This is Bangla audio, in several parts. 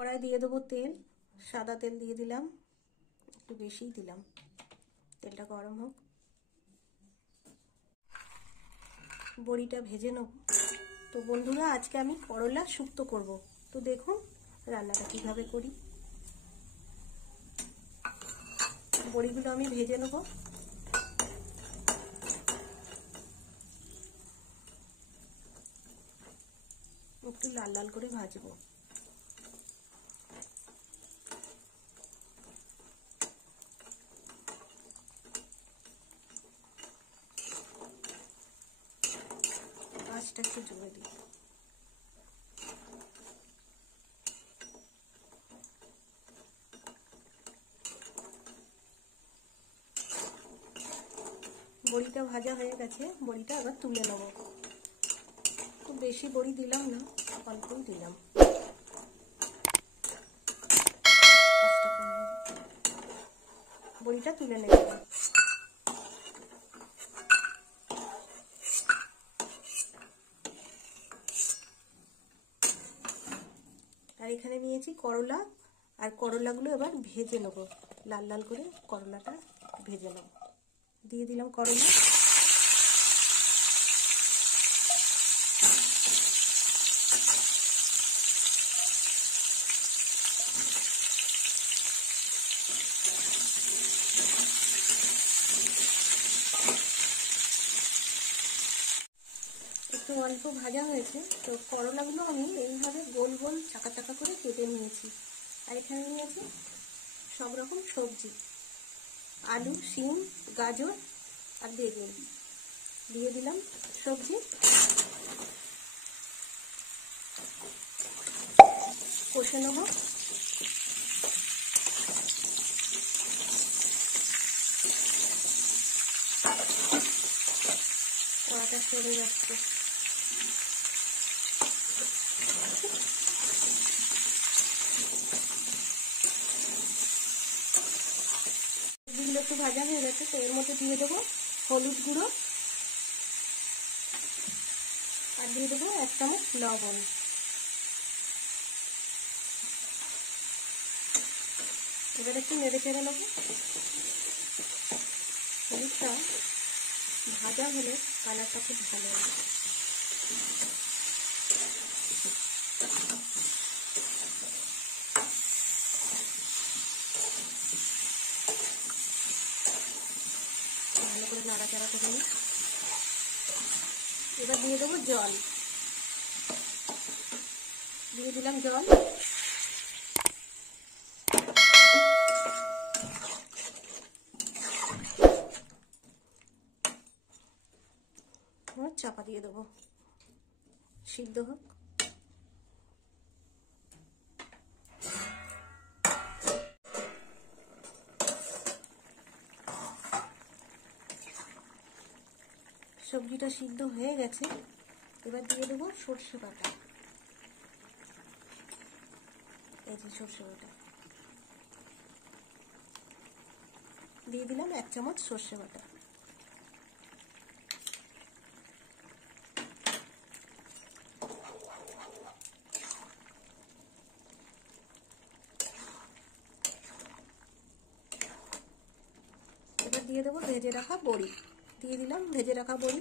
কড়াই দিয়ে দেবো তেল, সাদা তেল দিয়ে দিলাম, একটু বেশিই দিলাম। তেলটা গরম হোক, বড়িটা ভেজে নেব। তো বন্ধুরা, আজকে আমি করলা শুক্তো করব। তো দেখুন রান্নাটা কিভাবে করি। বড়িগুলো আমি ভেজে নেব। একটু লাল লাল করে ভাজবো। আঁচটা একটু জোরে দিই। বড়িটা ভাজা হয়ে গেছে, বড়িটা আবার তুলে নেব। খুব বেশি বড়ি দিলাম না, অল্পই দিলাম। বড়িটা তুলে নেব। আর এখানে নিয়েছি করলা, আর করলাগুলো এবার ভেজে নেব। লাল লাল করে করলাটা ভেজে নেব। দিয়ে দিলাম করলা। একটু অল্প ভাজা হয়েছে, তো করলাগুলো আমি এইভাবে গোল গোল চাকা চাকা করে কেটে নিয়েছি। আর এখানে নিয়েছি সব রকম সবজি, আলু, শিম, গাজর আর বেগুন। দিয়ে দিলাম সবজি, কষে নেব। কড়াটা সরে যাচ্ছে। সবজিগুলো একটু ভাজা হয়ে গেছে, তো এর মধ্যে দিয়ে দেবো হলুদ গুঁড়ো, আর দিয়ে দেবো 1 চামচ লবণ। এবার একটু নেড়ে চেড়ে নেবো। হলুদটা ভাজা হলে কালারটা খুব ভালো হবে। ভালো করে নাড়াচাড়া করে নিই। এবার দিয়ে দেবো জল। দিয়ে দিলাম জল। চাপা দিয়ে দেবো, সিদ্ধ হোক। সবজিটা সিদ্ধ হয়ে গেছে, এবার দিয়ে দেবো সর্ষে বাটা। এই যে সর্ষে বাটা দিয়ে দিলাম, 1 চামচ সর্ষে বাটা। এবার দিয়ে দেবো ভেজে রাখা বড়ি। দিয়ে দিলাম ভেজে রাখা বড়ি।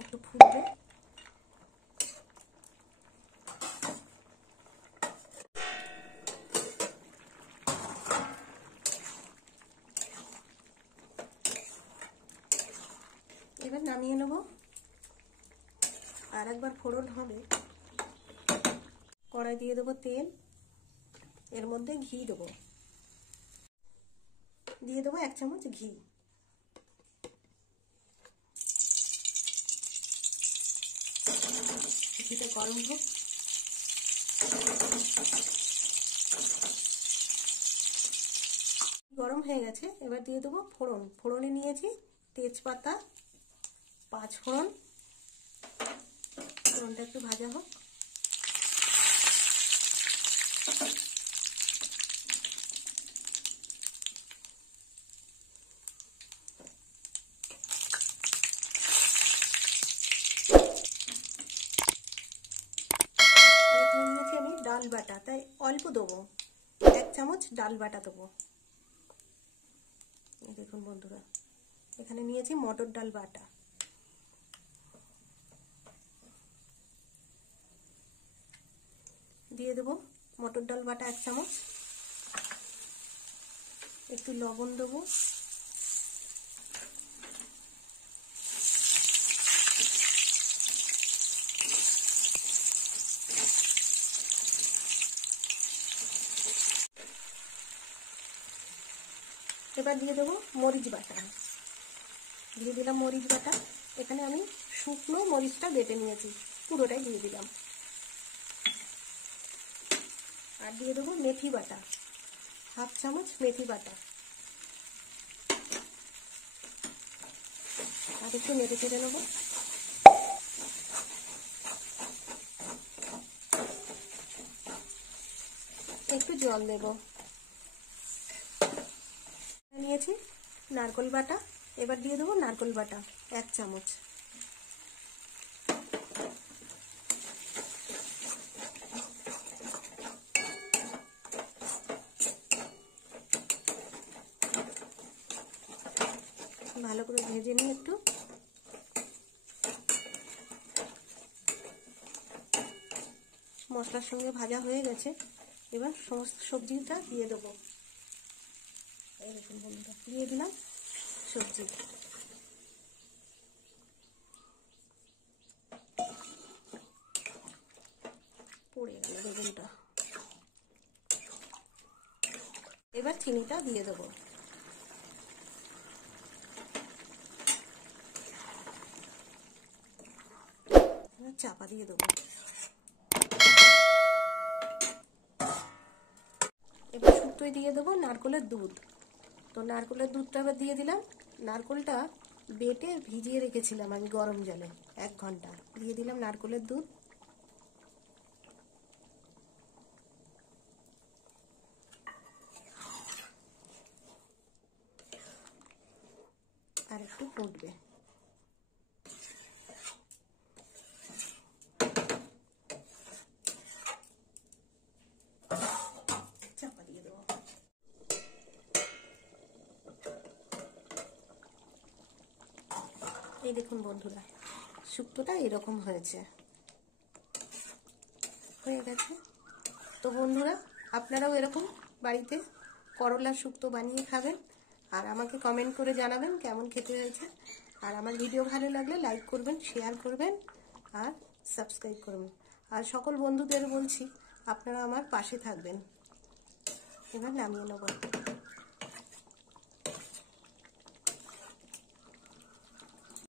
একটু ফুটবে। এবার নামিয়ে নেব। আর একবার ফোড়ন হবে। কড়াই দিয়ে দেবো তেল, এর মধ্যে ঘি দেবো। দিয়ে দেবো 1 চামচ ঘি। ঘিটা গরম হোক। গরম হয়ে গেছে, এবার দিয়ে দেবো ফোড়ন। ফোড়নে নিয়েছি তেজপাতা, 5 ফোড়ন। ফোড়নটা একটু ভাজা হোক। বাটা, তাই অল্প দেবো, 1 চামচ ডাল বাটা দেবো। দেখুন বন্ধুরা, এখানে নিয়েছি মটর ডাল বাটা। দিয়ে দেবো মটর ডাল বাটা 1 চামচ, একটু লবণ দেবো, এবার দিয়ে দেবো মরিচ বাটা। দিয়ে দিলাম মরিচ বাটা। এখানে আমি শুকনো মরিচটা বেটে নিয়েছি, পুরোটাই দিয়ে দিলাম। আর দিয়ে দেবো মেথি বাটা, 1/2 চামচ মেথি বাটা। আর একটু নেড়ে চেড়ে নেবো। একটু জল দেব। নিয়েছি নারকেল বাটা, এবার দিয়ে দেবো নারকেল বাটা 1 চামচ। ভালো করে ভেজে নিই একটু। মশলার সঙ্গে ভাজা হয়ে গেছে, এবার সমস্ত সবজিটা দিয়ে দেবো। এই দেখুন বন্ধুরা, দিয়ে দিলাম সবজি। পড়ে গেল বেগুনটা। এবার চিনিটা দিয়ে দেবো। চাপা দিয়ে দেবো। এবার শুক্তোয় দিয়ে দেবো নারকেলের দুধ। তো নারকেলের দুধটা এবার দিয়ে দিলাম। নারকেলটা বেটে ভিজিয়ে রেখেছিলাম আমি গরম জলে 1 ঘন্টা। দিয়ে দিলাম নারকেলের দুধ। আর একটু ফুটবে। চাপা দিয়ে দেবো। এই দেখুন বন্ধুরা, শুক্তোটা এরকম হয়েছে, হয়ে গেছে। তো বন্ধুরা, আপনারাও এরকম বাড়িতে করলার শুক্তো বানিয়ে খাবেন, আর আমাকে কমেন্ট করে জানাবেন কেমন খেতে হয়েছে। আর আমার ভিডিও ভালো লাগলে লাইক করবেন, শেয়ার করবেন আর সাবস্ক্রাইব করবেন। আর সকল বন্ধুদের বলছি আপনারা আমার পাশে থাকবেন। এবার নামিয়ে নেব।